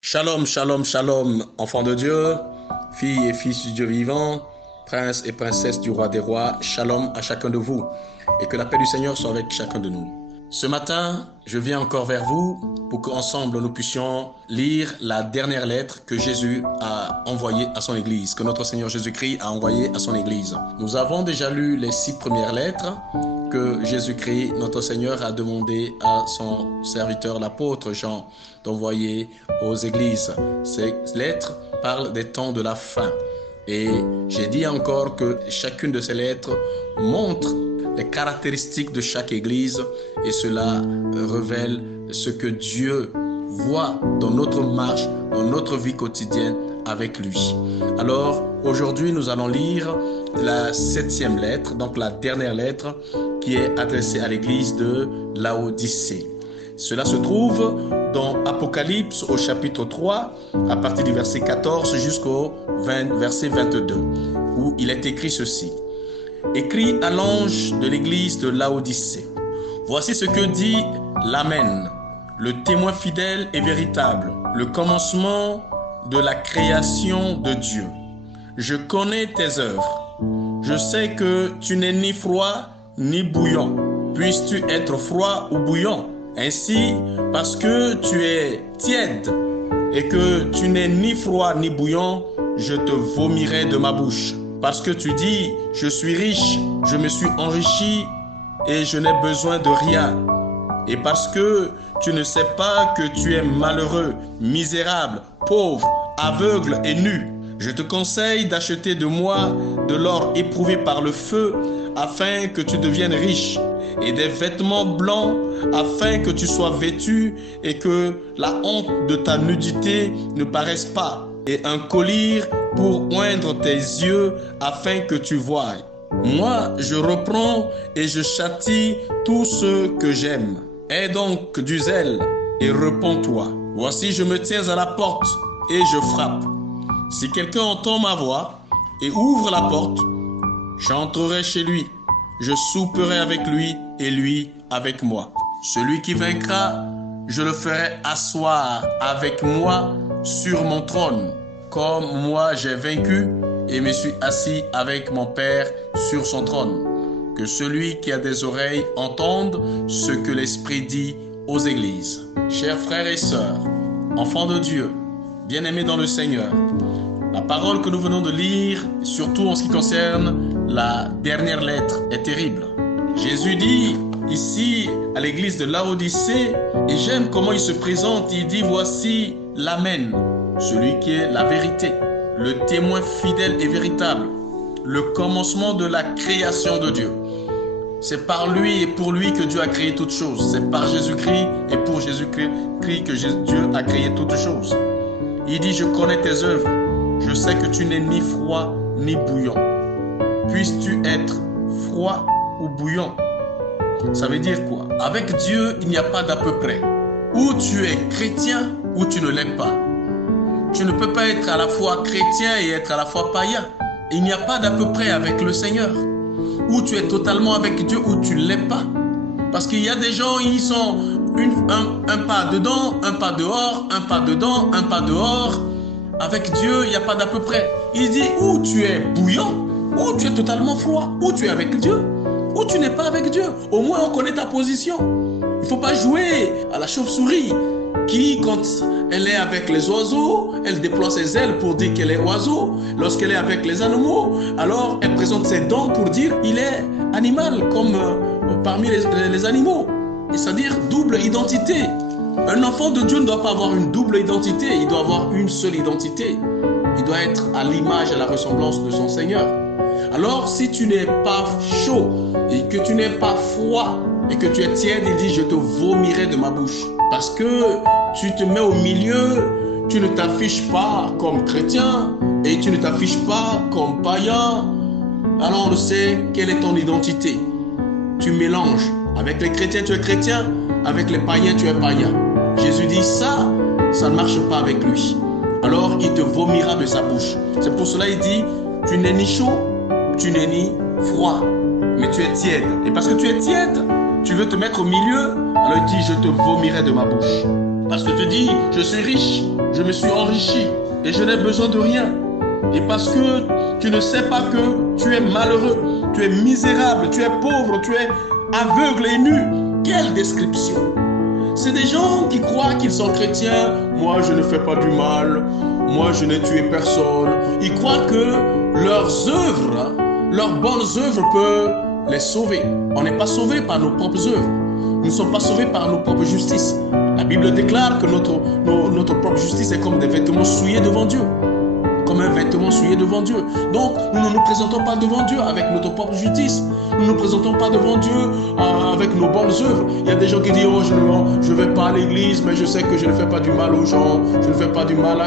Shalom, shalom, shalom, enfants de Dieu, filles et fils du Dieu vivant, princes et princesses du roi des rois, shalom à chacun de vous et que la paix du Seigneur soit avec chacun de nous. Ce matin, je viens encore vers vous pour qu'ensemble nous puissions lire la dernière lettre que Jésus a envoyée à son Église, que notre Seigneur Jésus-Christ a envoyée à son Église. Nous avons déjà lu les 6 premières lettres que Jésus-Christ, notre Seigneur, a demandé à son serviteur, l'apôtre Jean, d'envoyer aux églises. Ces lettres parlent des temps de la fin. Et j'ai dit encore que chacune de ces lettres montre les caractéristiques de chaque église et cela révèle ce que Dieu voit dans notre marche, dans notre vie quotidienne avec lui. Alors, aujourd'hui, nous allons lire la 7e lettre, donc la dernière lettre qui est adressée à l'église de Laodicée. Cela se trouve dans Apocalypse au chapitre 3, à partir du verset 14 jusqu'au verset 22, où il est écrit ceci. Écrit à l'ange de l'église de Laodicée. Voici ce que dit l'Amen, le témoin fidèle et véritable, le commencement de la création de Dieu. Je connais tes œuvres. Je sais que tu n'es ni froid ni bouillant. Puisses-tu être froid ou bouillant? Ainsi, parce que tu es tiède et que tu n'es ni froid ni bouillant, je te vomirai de ma bouche. Parce que tu dis, je suis riche, je me suis enrichi et je n'ai besoin de rien. Et parce que tu ne sais pas que tu es malheureux, misérable, pauvre, aveugle et nu, je te conseille d'acheter de moi de l'or éprouvé par le feu afin que tu deviennes riche et des vêtements blancs afin que tu sois vêtu et que la honte de ta nudité ne paraisse pas, et un collier pour oindre tes yeux afin que tu voies. Moi, je reprends et je châtie tous ceux que j'aime. Aie donc du zèle et repens-toi. Voici, je me tiens à la porte et je frappe. Si quelqu'un entend ma voix et ouvre la porte, j'entrerai chez lui. Je souperai avec lui et lui avec moi. Celui qui vaincra, je le ferai asseoir avec moi sur mon trône, comme moi j'ai vaincu et me suis assis avec mon Père sur son trône. Que celui qui a des oreilles entende ce que l'Esprit dit aux églises. Chers frères et sœurs, enfants de Dieu, bien-aimés dans le Seigneur, la parole que nous venons de lire, surtout en ce qui concerne la dernière lettre, est terrible. Jésus dit ici à l'église de Laodicée, et j'aime comment il se présente, il dit voici l'Amen, celui qui est la vérité, le témoin fidèle et véritable, le commencement de la création de Dieu. C'est par lui et pour lui que Dieu a créé toutes choses. C'est par Jésus-Christ et pour Jésus-Christ que Dieu a créé toutes choses. Il dit, je connais tes œuvres. Je sais que tu n'es ni froid ni bouillant. Puisses-tu être froid ou bouillant? Ça veut dire quoi? Avec Dieu, il n'y a pas d'à peu près. Ou tu es chrétien ou tu ne l'es pas. Tu ne peux pas être à la fois chrétien et être à la fois païen. Il n'y a pas d'à peu près avec le Seigneur. Ou tu es totalement avec Dieu ou tu ne l'es pas. Parce qu'il y a des gens, ils sont un pas dedans, un pas dehors, un pas dedans, un pas dehors. Avec Dieu, il n'y a pas d'à peu près. Il dit, ou tu es bouillant, ou tu es totalement froid, ou tu es avec Dieu, ou tu n'es pas avec Dieu. Au moins, on connaît ta position. Il ne faut pas jouer à la chauve-souris qui, quand elle est avec les oiseaux, elle déploie ses ailes pour dire qu'elle est oiseau. Lorsqu'elle est avec les animaux, alors elle présente ses dents pour dire qu'il est animal, comme parmi les animaux. C'est-à-dire double identité. Un enfant de Dieu ne doit pas avoir une double identité, il doit avoir une seule identité. Il doit être à l'image et à la ressemblance de son Seigneur. Alors, si tu n'es pas chaud et que tu n'es pas froid et que tu es tiède, il dit, je te vomirai de ma bouche. Parce que tu te mets au milieu, tu ne t'affiches pas comme chrétien et tu ne t'affiches pas comme païen. Alors on sait quelle est ton identité. Tu mélanges. Avec les chrétiens, tu es chrétien. Avec les païens, tu es païen. Jésus dit ça ne marche pas avec lui. Alors il te vomira de sa bouche. C'est pour cela qu'il dit, tu n'es ni chaud, tu n'es ni froid, mais tu es tiède. Et parce que tu es tiède, tu veux te mettre au milieu, alors il dit, je te vomirai de ma bouche. Parce que tu dis, je suis riche, je me suis enrichi et je n'ai besoin de rien. Et parce que tu ne sais pas que tu es malheureux, tu es misérable, tu es pauvre, tu es aveugle et nu. Quelle description! C'est des gens qui croient qu'ils sont chrétiens. Moi, je ne fais pas du mal. Moi, je n'ai tué personne. Ils croient que leurs œuvres, leurs bonnes œuvres peuvent les sauver. On n'est pas sauvé par nos propres œuvres. Nous ne sommes pas sauvés par nos propres justices. La Bible déclare que notre propre justice est comme des vêtements souillés devant Dieu. Comme un vêtement souillé devant Dieu. Donc, nous ne nous présentons pas devant Dieu avec notre propre justice. Nous ne nous présentons pas devant Dieu avec nos bonnes œuvres. Il y a des gens qui disent, oh, je ne vais pas à l'église, mais je sais que je ne fais pas du mal aux gens. Je ne fais pas du mal,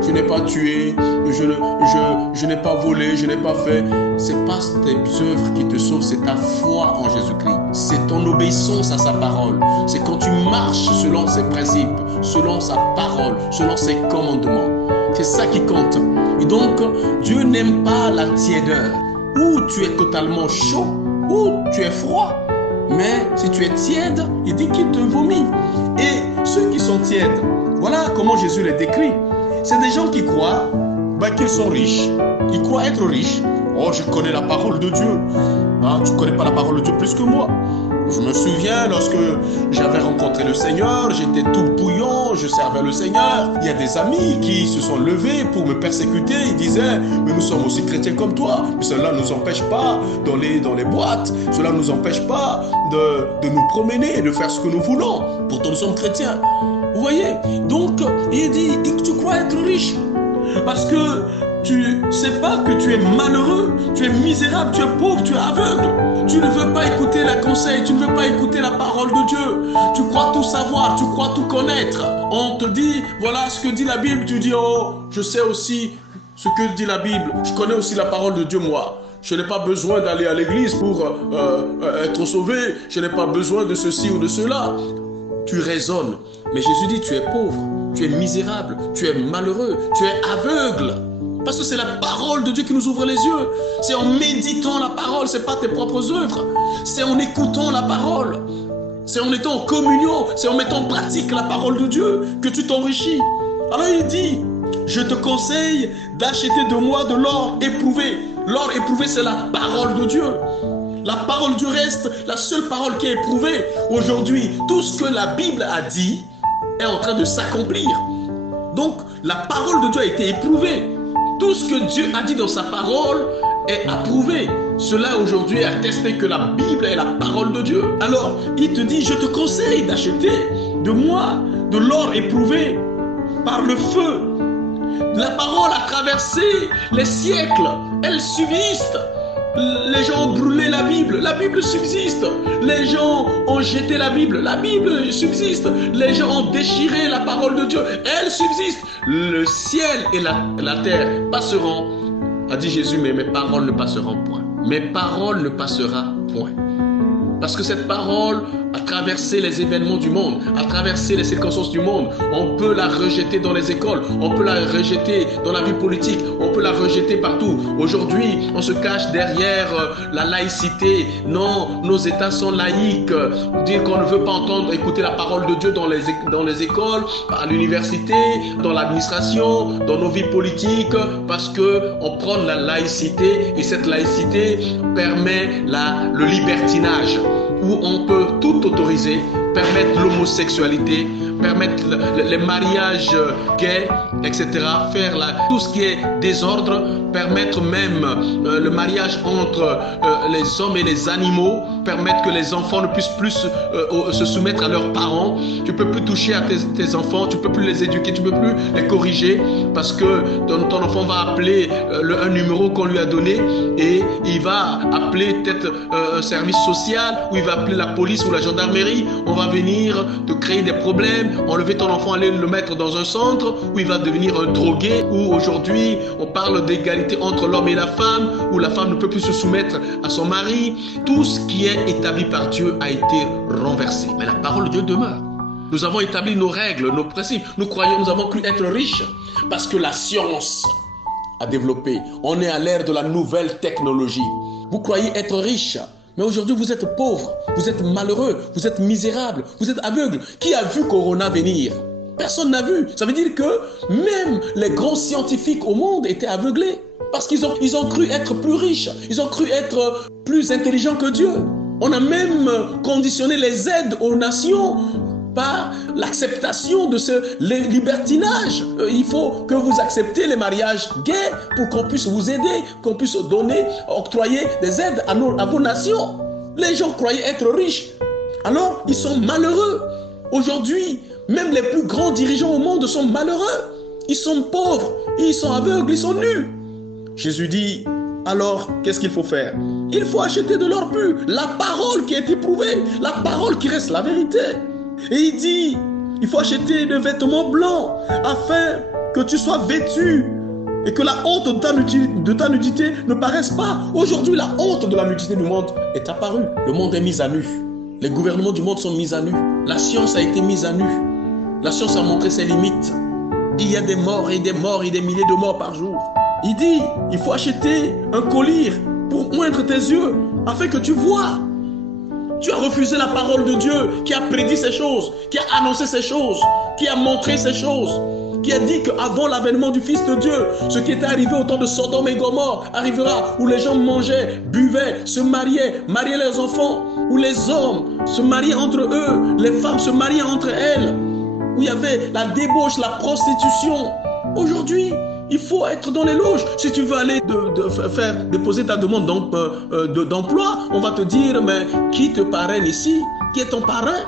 je n'ai pas tué, je n'ai pas volé, je n'ai pas fait. Ce n'est pas tes œuvres qui te sauvent, c'est ta foi en Jésus-Christ. C'est ton obéissance à sa parole. C'est quand tu marches selon ses principes, selon sa parole, selon ses commandements. C'est ça qui compte. Et donc, Dieu n'aime pas la tiédeur. Ou tu es totalement chaud, ou tu es froid. Mais si tu es tiède, il dit qu'il te vomit. Et ceux qui sont tièdes, voilà comment Jésus les décrit. C'est des gens qui croient qu'ils sont riches. Ils croient être riches. Oh, je connais la parole de Dieu. Ah, tu ne connais pas la parole de Dieu plus que moi. Je me souviens lorsque j'avais rencontré le Seigneur, j'étais tout bouillant, je servais le Seigneur. Il y a des amis qui se sont levés pour me persécuter. Ils disaient, mais nous sommes aussi chrétiens comme toi. Mais cela ne nous empêche pas d'aller dans les boîtes. Cela ne nous empêche pas de nous promener, de faire ce que nous voulons. Pourtant, nous sommes chrétiens. Vous voyez? Donc, il dit, tu crois être riche parce que tu ne sais pas que tu es malheureux, tu es misérable, tu es pauvre, tu es aveugle. Tu ne veux pas écouter les conseils, tu ne veux pas écouter la parole de Dieu. Tu crois tout savoir, tu crois tout connaître. On te dit, voilà ce que dit la Bible. Tu dis, oh, je sais aussi ce que dit la Bible. Je connais aussi la parole de Dieu, moi. Je n'ai pas besoin d'aller à l'église pour être sauvé. Je n'ai pas besoin de ceci ou de cela. Tu raisonnes. Mais Jésus dit, tu es pauvre, tu es misérable, tu es malheureux, tu es aveugle. Parce que c'est la parole de Dieu qui nous ouvre les yeux. C'est en méditant la parole, ce n'est pas tes propres œuvres. C'est en écoutant la parole. C'est en étant en communion, c'est en mettant en pratique la parole de Dieu que tu t'enrichis. Alors il dit, je te conseille d'acheter de moi de l'or éprouvé. L'or éprouvé, c'est la parole de Dieu. La parole du reste, la seule parole qui est éprouvée. Aujourd'hui, tout ce que la Bible a dit est en train de s'accomplir. Donc, la parole de Dieu a été éprouvée. Tout ce que Dieu a dit dans sa parole est approuvé. Cela aujourd'hui atteste que la Bible est la parole de Dieu. Alors, il te dit, je te conseille d'acheter de moi de l'or éprouvé par le feu. La parole a traversé les siècles. Elle subsiste. Les gens ont brûlé la Bible subsiste. Les gens ont jeté la Bible subsiste. Les gens ont déchiré la parole de Dieu, elle subsiste. Le ciel et la terre passeront, a dit Jésus, mais mes paroles ne passeront point. Mes paroles ne passeront point. Parce que cette parole a traversé les événements du monde, a traversé les circonstances du monde. On peut la rejeter dans les écoles, on peut la rejeter dans la vie politique, on peut la rejeter partout. Aujourd'hui, on se cache derrière la laïcité. Non, nos États sont laïques. Dire qu'on ne veut pas entendre, écouter la parole de Dieu dans les écoles, à l'université, dans l'administration, dans nos vies politiques, parce qu'on prône la laïcité et cette laïcité permet le libertinage, où on peut tout autoriser, permettre l'homosexualité, permettre les mariages gays, etc., faire tout ce qui est désordre, permettre même le mariage entre les hommes et les animaux, permettre que les enfants ne puissent plus se soumettre à leurs parents. Tu ne peux plus toucher à tes enfants, tu ne peux plus les éduquer, tu ne peux plus les corriger, parce que ton enfant va appeler un numéro qu'on lui a donné et il va appeler peut-être un service social, ou il va appeler la police ou la gendarmerie. On va venir te créer des problèmes, enlever ton enfant, aller le mettre dans un centre où il va devenir un drogué, où aujourd'hui on parle d'égalité entre l'homme et la femme, où la femme ne peut plus se soumettre à son mari. Tout ce qui est établi par Dieu a été renversé. Mais la parole de Dieu demeure. Nous avons établi nos règles, nos principes. Nous avons cru être riches parce que la science a développé. On est à l'ère de la nouvelle technologie. Vous croyez être riche, mais aujourd'hui vous êtes pauvre, vous êtes malheureux, vous êtes misérable, vous êtes aveugle. Qui a vu Corona venir? Personne n'a vu. Ça veut dire que même les grands scientifiques au monde étaient aveuglés. Parce qu'ils ont cru être plus riches. Ils ont cru être plus intelligents que Dieu. On a même conditionné les aides aux nations par l'acceptation de ce libertinage. Il faut que vous acceptez les mariages gays pour qu'on puisse vous aider, qu'on puisse donner, octroyer des aides à vos nations. Les gens croyaient être riches. Alors, ils sont malheureux. Aujourd'hui, même les plus grands dirigeants au monde sont malheureux. Ils sont pauvres, ils sont aveugles, ils sont nus. Jésus dit, alors, qu'est-ce qu'il faut faire? Il faut acheter de l'or pur, la parole qui est éprouvée, la parole qui reste la vérité. Et il dit, il faut acheter des vêtements blancs afin que tu sois vêtu et que la honte de ta nudité ne paraisse pas. Aujourd'hui, la honte de la nudité du monde est apparue. Le monde est mis à nu. Les gouvernements du monde sont mis à nu. La science a été mise à nu. La science a montré ses limites. Il y a des morts et des morts et des milliers de morts par jour. Il dit, il faut acheter un collier pour oindre tes yeux afin que tu vois. Tu as refusé la parole de Dieu qui a prédit ces choses, qui a annoncé ces choses, qui a montré ces choses, qui a dit qu'avant l'avènement du Fils de Dieu, ce qui était arrivé au temps de Sodome et Gomorrhe arrivera, où les gens mangeaient, buvaient, se mariaient leurs enfants, où les hommes se mariaient entre eux, les femmes se mariaient entre elles, où il y avait la débauche, la prostitution. Aujourd'hui, il faut être dans les loges. Si tu veux aller faire déposer ta demande d'emploi, on va te dire, mais qui te parraine ici? Qui est ton parrain?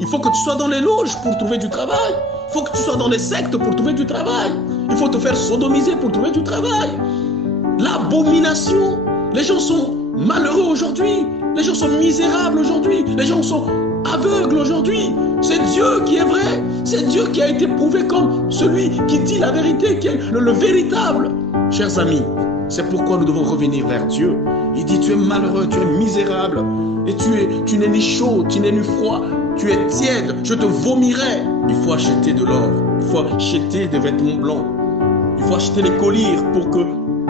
Il faut que tu sois dans les loges pour trouver du travail. Il faut que tu sois dans les sectes pour trouver du travail. Il faut te faire sodomiser pour trouver du travail. L'abomination. Les gens sont malheureux aujourd'hui. Les gens sont misérables aujourd'hui. Les gens sont aveugles aujourd'hui. C'est Dieu qui est vrai. C'est Dieu qui a été prouvé comme celui qui dit la vérité, qui est le véritable. Chers amis, c'est pourquoi nous devons revenir vers Dieu. Il dit, tu es malheureux, tu es misérable. Et tu n'es ni chaud, tu n'es ni froid. Tu es tiède, je te vomirai. Il faut acheter de l'or. Il faut acheter des vêtements blancs. Il faut acheter les colliers pour que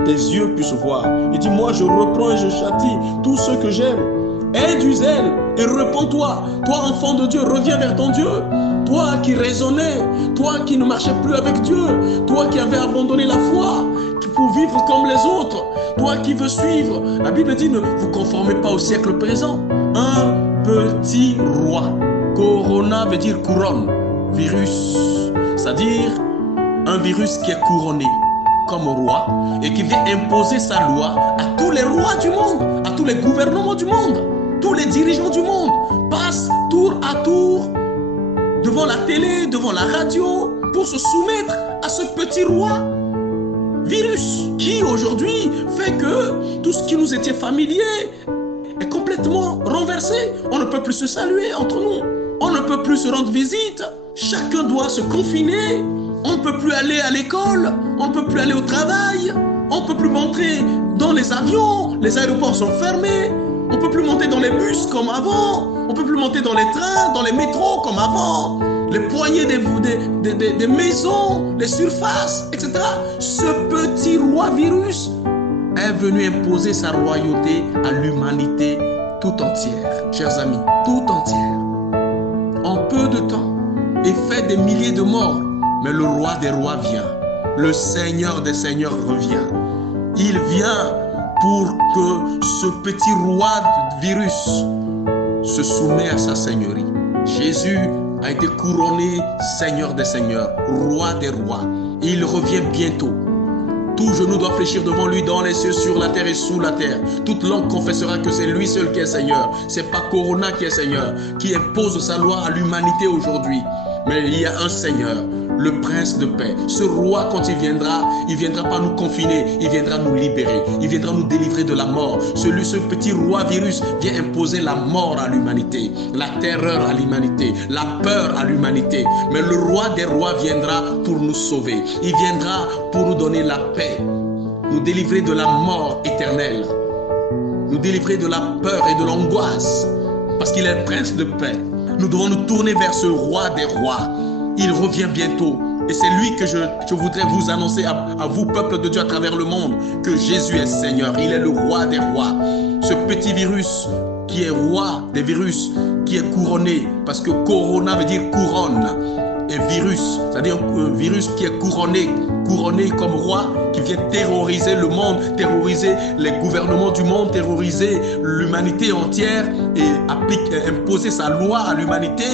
tes yeux puissent voir. Il dit, moi je reprends et je châtie tous ceux que j'aime. Aie du zèle et réponds-toi. Toi, enfant de Dieu, reviens vers ton Dieu. Toi qui raisonnais, toi qui ne marchais plus avec Dieu, toi qui avais abandonné la foi pour vivre comme les autres, toi qui veux suivre. La Bible dit, ne vous conformez pas au siècle présent. Un petit roi. Corona veut dire couronne. Virus, c'est-à-dire un virus qui est couronné comme roi et qui vient imposer sa loi à tous les rois du monde, à tous les gouvernements du monde. Tous les dirigeants du monde passent tour à tour devant la télé, devant la radio, pour se soumettre à ce petit roi virus qui aujourd'hui fait que tout ce qui nous était familier est complètement renversé. On ne peut plus se saluer entre nous, on ne peut plus se rendre visite, chacun doit se confiner, on ne peut plus aller à l'école, on ne peut plus aller au travail, on ne peut plus monter dans les avions, les aéroports sont fermés. On ne peut plus monter dans les bus comme avant. On ne peut plus monter dans les trains, dans les métros comme avant. Les poignées des maisons, les surfaces, etc. Ce petit roi virus est venu imposer sa royauté à l'humanité tout entière. Chers amis, tout entière. En peu de temps, et fait des milliers de morts. Mais le roi des rois vient. Le Seigneur des seigneurs revient. Il vient pour que ce petit roi virus se soumet à sa seigneurie. Jésus a été couronné Seigneur des seigneurs, Roi des rois. Et il revient bientôt. Tout genou doit fléchir devant lui dans les cieux, sur la terre et sous la terre. Toute langue confessera que c'est lui seul qui est Seigneur. C'est pas Corona qui est Seigneur, qui impose sa loi à l'humanité aujourd'hui. Mais il y a un Seigneur, le prince de paix. Ce roi, quand il viendra pas nous confiner, il viendra nous libérer, il viendra nous délivrer de la mort. Ce petit roi virus vient imposer la mort à l'humanité, la terreur à l'humanité, la peur à l'humanité. Mais le roi des rois viendra pour nous sauver. Il viendra pour nous donner la paix, nous délivrer de la mort éternelle, nous délivrer de la peur et de l'angoisse, parce qu'il est le prince de paix. Nous devons nous tourner vers ce roi des rois. Il revient bientôt. Et c'est lui que je voudrais vous annoncer à vous, peuple de Dieu à travers le monde, que Jésus est Seigneur. Il est le roi des rois. Ce petit virus qui est roi des virus, qui est couronné, parce que Corona veut dire couronne. et virus, c'est-à-dire un virus qui est couronné comme roi, qui vient terroriser le monde, terroriser les gouvernements du monde, terroriser l'humanité entière et imposer sa loi à l'humanité.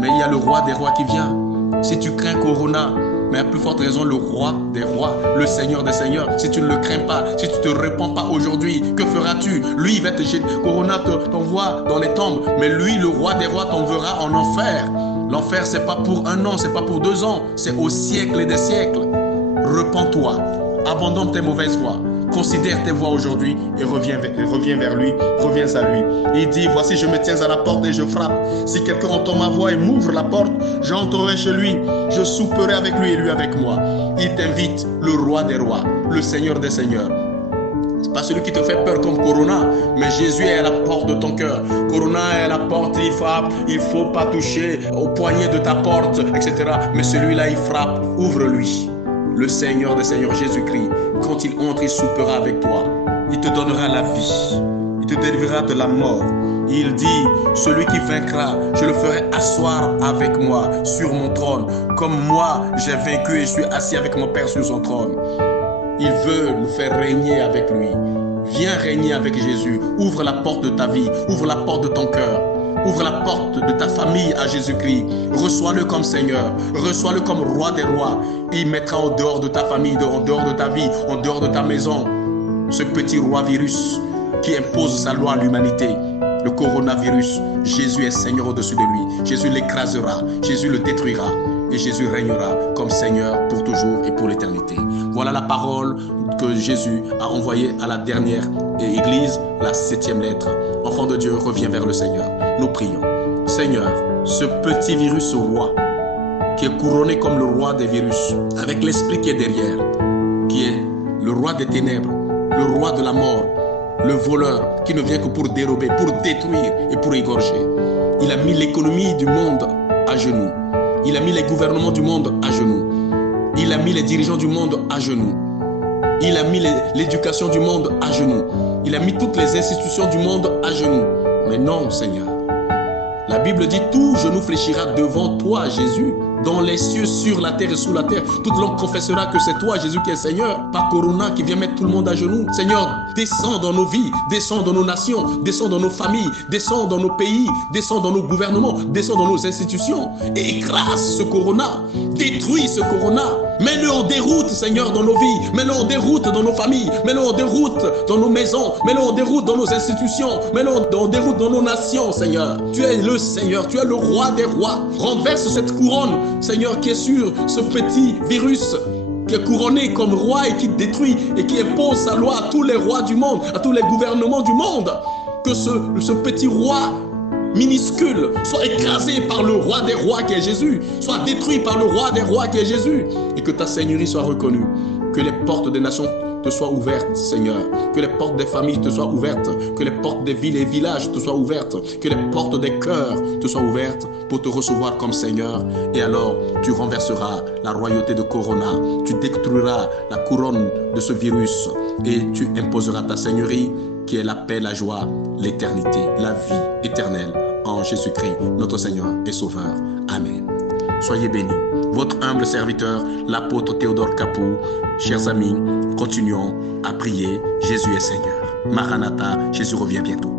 Mais il y a le roi des rois qui vient. Si tu crains Corona, mais à plus forte raison, le roi des rois, le Seigneur des seigneurs. Si tu ne le crains pas, si tu ne te répands pas aujourd'hui, que feras-tu? Lui, il va te jeter. Corona t'envoie dans les tombes, mais lui, le roi des rois, t'enverra en enfer. L'enfer, c'est pas pour 1 an, c'est pas pour 2 ans, c'est au siècle et des siècles. Repens-toi, abandonne tes mauvaises voies. Considère tes voies aujourd'hui et reviens vers lui, reviens à lui. Il dit, voici je me tiens à la porte et je frappe. Si quelqu'un entend ma voix et m'ouvre la porte, j'entrerai chez lui, je souperai avec lui et lui avec moi. Il t'invite, le roi des rois, le Seigneur des seigneurs. C'est pas celui qui te fait peur comme Corona, mais Jésus est à la porte de ton cœur. Corona est à la porte, il frappe, il faut pas toucher au poignet de ta porte, etc. Mais celui-là, il frappe, ouvre-lui. Le Seigneur des seigneurs, Jésus-Christ, quand il entre, il soupera avec toi. Il te donnera la vie. Il te délivrera de la mort. Il dit, celui qui vaincra, je le ferai asseoir avec moi sur mon trône. Comme moi, j'ai vaincu et je suis assis avec mon Père sur son trône. Il veut nous faire régner avec lui. Viens régner avec Jésus. Ouvre la porte de ta vie. Ouvre la porte de ton cœur. Ouvre la porte de ta famille à Jésus-Christ. Reçois-le comme Seigneur. Reçois-le comme roi des rois. Il mettra en dehors de ta famille, en dehors de ta vie, en dehors de ta maison, ce petit roi virus qui impose sa loi à l'humanité. Le coronavirus, Jésus est Seigneur au-dessus de lui. Jésus l'écrasera. Jésus le détruira. Et Jésus régnera comme Seigneur pour toujours et pour l'éternité. Voilà la parole que Jésus a envoyée à la dernière église, la 7e lettre. Enfant de Dieu, reviens vers le Seigneur. Nous prions. Seigneur, ce petit virus roi, qui est couronné comme le roi des virus, avec l'esprit qui est derrière, qui est le roi des ténèbres, le roi de la mort, le voleur qui ne vient que pour dérober, pour détruire et pour égorger. Il a mis l'économie du monde à genoux. Il a mis les gouvernements du monde à genoux. Il a mis les dirigeants du monde à genoux. Il a mis l'éducation du monde à genoux. Il a mis toutes les institutions du monde à genoux. Mais non, Seigneur. La Bible dit, tout genou fléchira devant toi, Jésus, dans les cieux, sur la terre et sous la terre. Toute langue confessera que c'est toi, Jésus, qui est Seigneur. Pas Corona qui vient mettre tout le monde à genoux. Seigneur, descends dans nos vies, descends dans nos nations, descends dans nos familles, descends dans nos pays, descends dans nos gouvernements, descends dans nos institutions et écrase ce Corona. Détruis ce Corona. Mets-le en déroute, Seigneur, dans nos vies. Mets-le en déroute dans nos familles. Mets-le en déroute dans nos maisons. Mets-le en déroute dans nos institutions. Mets-le en déroute dans nos nations, Seigneur. Tu es le Seigneur. Tu es le roi des rois. Renverse cette couronne, Seigneur, qui est sur ce petit virus, qui est couronné comme roi et qui détruit et qui impose sa loi à tous les rois du monde, à tous les gouvernements du monde. Que ce petit roi minuscule soit écrasé par le roi des rois qui est Jésus, soit détruit par le roi des rois qui est Jésus, et que ta seigneurie soit reconnue, que les portes des nations te soient ouvertes, Seigneur, que les portes des familles te soient ouvertes, que les portes des villes et villages te soient ouvertes, que les portes des cœurs te soient ouvertes pour te recevoir comme Seigneur. Et alors tu renverseras la royauté de Corona, tu détruiras la couronne de ce virus et tu imposeras ta seigneurie qui est la paix, la joie, l'éternité, la vie éternelle en Jésus-Christ, notre Seigneur et Sauveur. Amen. Soyez bénis. Votre humble serviteur, l'apôtre Théodore Capou. Chers amis, continuons à prier. Jésus est Seigneur. Maranatha, Jésus revient bientôt.